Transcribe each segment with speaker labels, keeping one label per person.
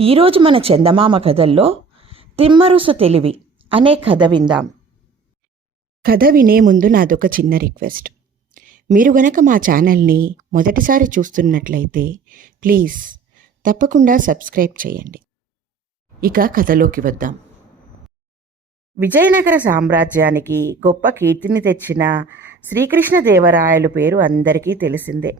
Speaker 1: ఈరోజు మన చందమామ కథల్లో తిమ్మరుసు తెలివి అనే కథ విందాం. కథ వినే ముందు నాదొక చిన్న రిక్వెస్ట్. మీరు గనక మా ఛానల్ని మొదటిసారి చూస్తున్నట్లయితే ప్లీజ్ తప్పకుండా సబ్స్క్రైబ్ చేయండి. ఇక కథలోకి వద్దాం. విజయనగర సామ్రాజ్యానికి గొప్ప కీర్తిని తెచ్చిన శ్రీకృష్ణదేవరాయలు పేరు అందరికీ తెలిసిందే.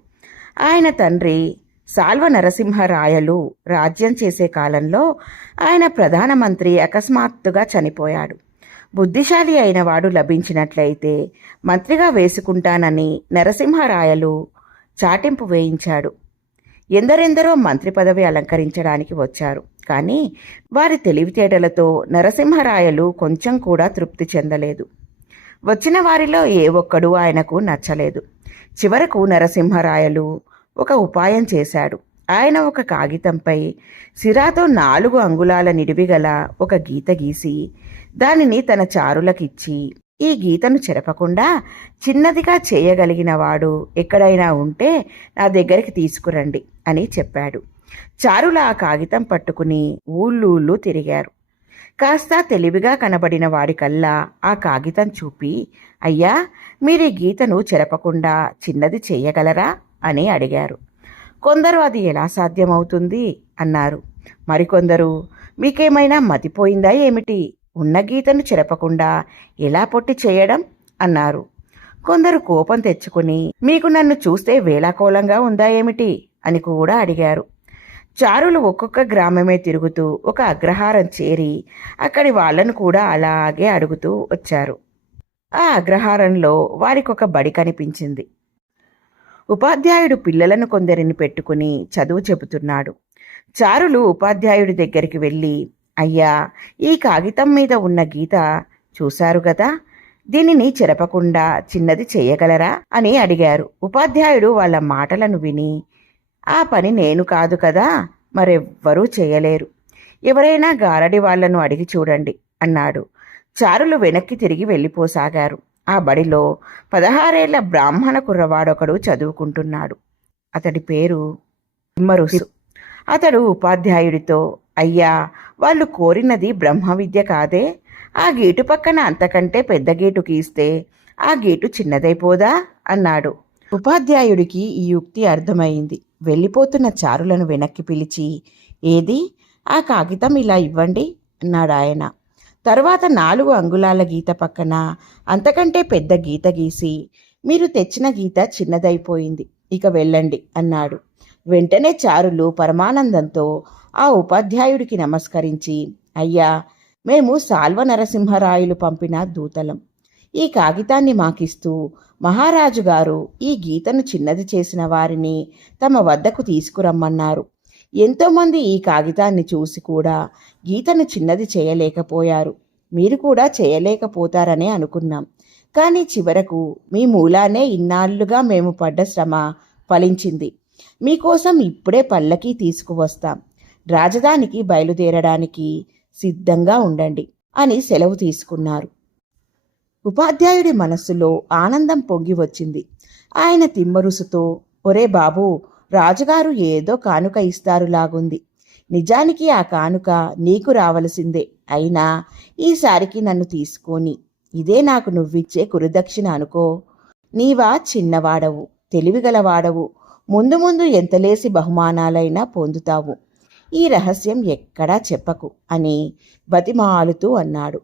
Speaker 1: ఆయన తండ్రి సాల్వ నరసింహరాయలు రాజ్యం చేసే కాలంలో ఆయన ప్రధానమంత్రి అకస్మాత్తుగా చనిపోయాడు. బుద్ధిశాలి అయిన వాడు లభించినట్లయితే మంత్రిగా వేసుకుంటానని నరసింహరాయలు చాటింపు వేయించాడు. ఎందరెందరో మంత్రి పదవి అలంకరించడానికి వచ్చారు. కానీ వారి తెలివితేటలతో నరసింహరాయలు కొంచెం కూడా తృప్తి చెందలేదు. వచ్చిన వారిలో ఏ ఒక్కడూ ఆయనకు నచ్చలేదు. చివరకు నరసింహరాయలు ఒక ఉపాయం చేశాడు. ఆయన ఒక కాగితంపై సిరాతో నాలుగు అంగుళాల నిడివిగల ఒక గీత గీసి దానిని తన చారులకిచ్చి ఈ గీతను చెరపకుండా చిన్నదిగా చేయగలిగిన వాడు ఎక్కడైనా ఉంటే నా దగ్గరికి తీసుకురండి అని చెప్పాడు. చారుల ఆ కాగితం పట్టుకుని ఊళ్ళూళ్ళు తిరిగారు. కాస్త తెలివిగా కనబడిన వాడికల్లా ఆ కాగితం చూపి అయ్యా మీరు ఈ గీతను చెరపకుండా చిన్నది చేయగలరా? అని అడిగారు. కొందరు అది ఎలా సాధ్యమవుతుంది? అన్నారు. మరికొందరు మీకేమైనా మతిపోయిందా ఏమిటి? ఉన్న గీతను చెరపకుండా ఎలా పొట్టి చేయడం? అన్నారు. కొందరు కోపం తెచ్చుకుని మీకు నన్ను చూస్తే వేలాకోలంగా ఉందా ఏమిటి? అని కూడా అడిగారు. చారులు ఒక్కొక్క గ్రామమే తిరుగుతూ ఒక అగ్రహారం చేరి అక్కడి వాళ్ళను కూడా అలాగే అడుగుతూ వచ్చారు. ఆ అగ్రహారంలో వారికొక బడి కనిపించింది. ఉపాధ్యాయుడు పిల్లలను కొందరిని పెట్టుకుని చదువు చెబుతున్నాడు. చారులు ఉపాధ్యాయుడి దగ్గరికి వెళ్ళి అయ్యా ఈ కాగితం మీద ఉన్న గీత చూశారు కదా దీనిని చెరపకుండా చిన్నది చేయగలరా? అని అడిగారు. ఉపాధ్యాయుడు వాళ్ళ మాటలను విని ఆ పని నేను కాదు కదా మరెవ్వరూ చేయలేరు. ఎవరైనా గారడి వాళ్ళను అడిగి చూడండి అన్నాడు. చారులు వెనక్కి తిరిగి వెళ్ళిపోసాగారు. ఆ బడిలో పదహారేళ్ళ బ్రాహ్మణ కుర్రవాడొకడు చదువుకుంటున్నాడు. అతడి పేరు తిమ్మరుసు. అతడు ఉపాధ్యాయుడితో అయ్యా వాళ్ళు కోరినది బ్రహ్మ విద్య కాదే. ఆ గేటు పక్కన అంతకంటే పెద్ద గేటు గీస్తే ఆ గేటు చిన్నదైపోదా అన్నాడు. ఉపాధ్యాయుడికి ఈ యుక్తి అర్థమైంది. వెళ్ళిపోతున్న చారులను వెనక్కి పిలిచి ఏది? ఆ కాగితం ఇలా ఇవ్వండి అన్నాడు ఆయన తర్వాత నాలుగు అంగుళాల గీత పక్కన అంతకంటే పెద్ద గీత గీసి మీరు తెచ్చిన గీత చిన్నదైపోయింది ఇక వెళ్ళండి అన్నాడు. వెంటనే చారులు పరమానందంతో ఆ ఉపాధ్యాయుడికి నమస్కరించి అయ్యా మేము సాల్వ నరసింహరాయులు పంపిన దూతలం. ఈ కాగితాన్ని మాకిస్తూ మహారాజు గారు ఈ గీతను చిన్నది చేసిన వారిని తమ వద్దకు తీసుకురమ్మన్నారు. ఎంతోమంది ఈ కాగితాన్ని చూసి కూడా గీతను చిన్నది చేయలేకపోయారు. మీరు కూడా చేయలేకపోతారనే అనుకున్నాం. కానీ చివరకు మీ మూలానే ఇన్నాళ్ళుగా మేము పడ్డ శ్రమ ఫలించింది. మీకోసం ఇప్పుడే పల్లకి తీసుకువస్తాం. రాజధానికి బయలుదేరడానికి సిద్ధంగా ఉండండి అని సెలవు తీసుకున్నారు. ఉపాధ్యాయుడి మనస్సులో ఆనందం పొంగి వచ్చింది. ఆయన తిమ్మరుసుతో ఒరే బాబు రాజుగారు ఏదో కానుక ఇస్తారులాగుంది. నిజానికి ఆ కానుక నీకు రావలసిందే. అయినా ఈసారికి నన్ను తీసుకొని. ఇదే నాకు నువ్విచ్చే కురుదక్షిణ అనుకో. నీవా చిన్నవాడవు తెలివిగలవాడవు. ముందు ముందు ఎంతలేసి బహుమానాలైనా పొందుతావు. ఈ రహస్యం ఎక్కడా చెప్పకు అని బతిమాలుతూ అన్నాడు.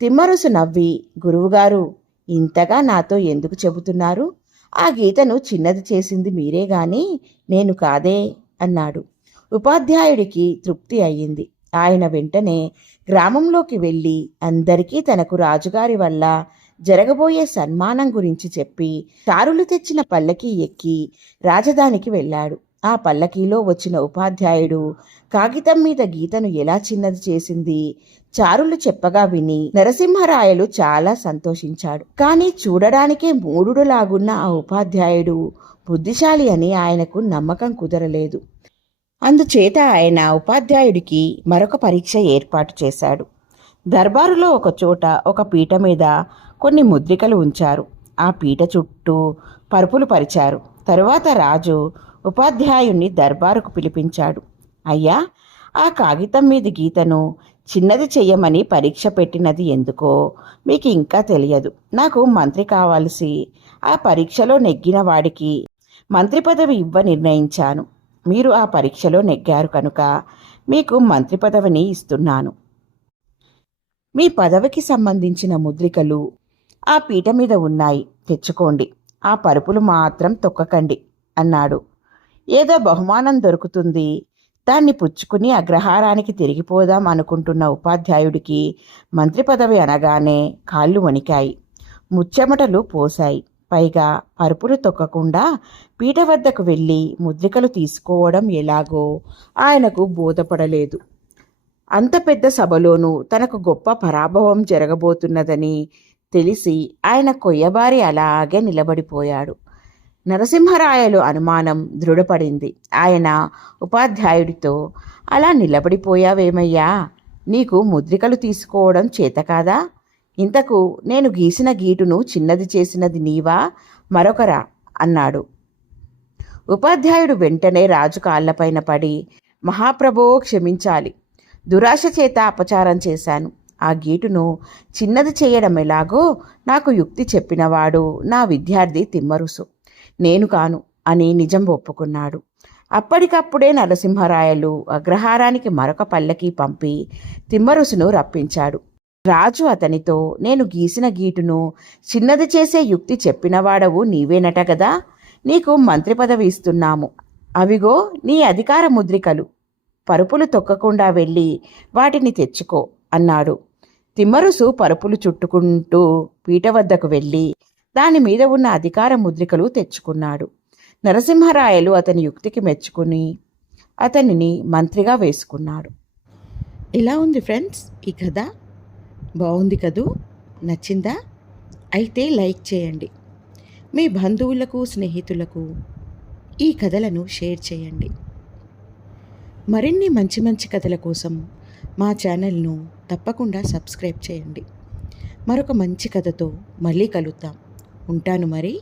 Speaker 1: తిమ్మరుసు నవ్వి గురువుగారు ఇంతగా నాతో ఎందుకు చెబుతున్నారు? ఆ గీతను చిన్నది చేసింది మీరే గాని నేను కాదే అన్నాడు. ఉపాధ్యాయుడికి తృప్తి అయ్యింది. ఆయన వెంటనే గ్రామంలోకి వెళ్ళి అందరికీ తనకు రాజుగారి వల్ల జరగబోయే సన్మానం గురించి చెప్పి చారులు తెచ్చిన పల్లకి ఎక్కి రాజధానికి వెళ్ళాడు. ఆ పల్లకీలో వచ్చిన ఉపాధ్యాయుడు కాగితం మీద గీతను ఎలా చిన్నది చేసింది? చారులు చెప్పగా విని నరసింహరాయలు చాలా సంతోషించాడు. కానీ చూడడానికే మూడులాగున్న ఆ ఉపాధ్యాయుడు బుద్ధిశాలి అని ఆయనకు నమ్మకం కుదరలేదు. అందుచేత ఆయన ఉపాధ్యాయుడికి మరొక పరీక్ష ఏర్పాటు చేశాడు. దర్బారులో ఒక చోట ఒక పీట మీద కొన్ని ముద్రికలు ఉంచారు. ఆ పీట చుట్టూ పరుపులు పరిచారు. తరువాత రాజు ఉపాధ్యాయుణ్ణి దర్బారుకు పిలిపించాడు. అయ్యా ఆ కాగితం మీద గీతను చిన్నది చెయ్యమని పరీక్ష పెట్టినది ఎందుకో మీకు ఇంకా తెలియదు. నాకు మంత్రి కావాల్సి ఆ పరీక్షలో నెగ్గిన వాడికి మంత్రి పదవి ఇవ్వ నిర్ణయించాను. మీరు ఆ పరీక్షలో నెగ్గారు కనుక మీకు మంత్రి పదవిని ఇస్తున్నాను. మీ పదవికి సంబంధించిన ముద్రికలు ఆ పీట మీద ఉన్నాయి. తెచ్చుకోండి. ఆ పరుపులు మాత్రం తొక్కకండి అన్నాడు. ఏదో బహుమానం దొరుకుతుంది. దాన్ని పుచ్చుకుని అగ్రహారానికి తిరిగిపోదాం అనుకుంటున్న ఉపాధ్యాయుడికి మంత్రి పదవి అనగానే కాళ్ళు వణికాయి. ముచ్చెమటలు పోశాయి. పైగా పరుపులు తొక్కకుండా పీట వద్దకు వెళ్ళి ముద్రికలు తీసుకోవడం ఎలాగో ఆయనకు బోధపడలేదు. అంత పెద్ద సభలోనూ తనకు గొప్ప పరాభవం జరగబోతున్నదని తెలిసి ఆయన కొయ్యబారి అలాగే నిలబడిపోయాడు. నరసింహరాయలు అనుమానం దృఢపడింది. ఆయన ఉపాధ్యాయుడితో అలా నిలబడిపోయావేమయ్యా? నీకు ముద్రికలు తీసుకోవడం చేత కాదా? ఇంతకు నేను గీసిన గీటును చిన్నది చేసినది నీవా? మరొకరా? అన్నాడు. ఉపాధ్యాయుడు వెంటనే రాజు కాళ్ళపైన పడి మహాప్రభో క్షమించాలి. దురాశ చేత అపచారం చేశాను. ఆ గీటును చిన్నది చేయడం ఎలాగో నాకు యుక్తి చెప్పినవాడు నా విద్యార్థి తిమ్మరుసు. నేను కాను అని నిజం ఒప్పుకున్నాడు. అప్పటికప్పుడే నరసింహరాయలు అగ్రహారానికి మరొక పల్లకి పంపి తిమ్మరుసును రప్పించాడు. రాజు అతనితో నేను గీసిన గీటును చిన్నది చేసే యుక్తి చెప్పినవాడవు నీవేనట కదా నీకు మంత్రి పదవి ఇస్తున్నాము. అవిగో నీ అధికార ముద్రికలు. పరుపులు తొక్కకుండా వెళ్ళి వాటిని తెచ్చుకో అన్నాడు. తిమ్మరుసు పరుపులు చుట్టుకుంటూ పీట వద్దకు వెళ్ళి దాని మీద ఉన్న అధికార ముద్రికలు తెచ్చుకున్నాడు. నరసింహరాయలు అతని యుక్తికి మెచ్చుకుని అతనిని మంత్రిగా వేసుకున్నాడు. ఇలా ఉంది ఫ్రెండ్స్ ఈ కథ. బాగుంది కదూ? నచ్చిందా? అయితే లైక్ చేయండి. మీ బంధువులకు స్నేహితులకు ఈ కథలను షేర్ చేయండి. మరిన్ని మంచి మంచి కథల కోసం మా ఛానల్ను తప్పకుండా సబ్స్క్రైబ్ చేయండి. మరొక మంచి కథతో మళ్ళీ కలుద్దాం. ఉంటాను మరి.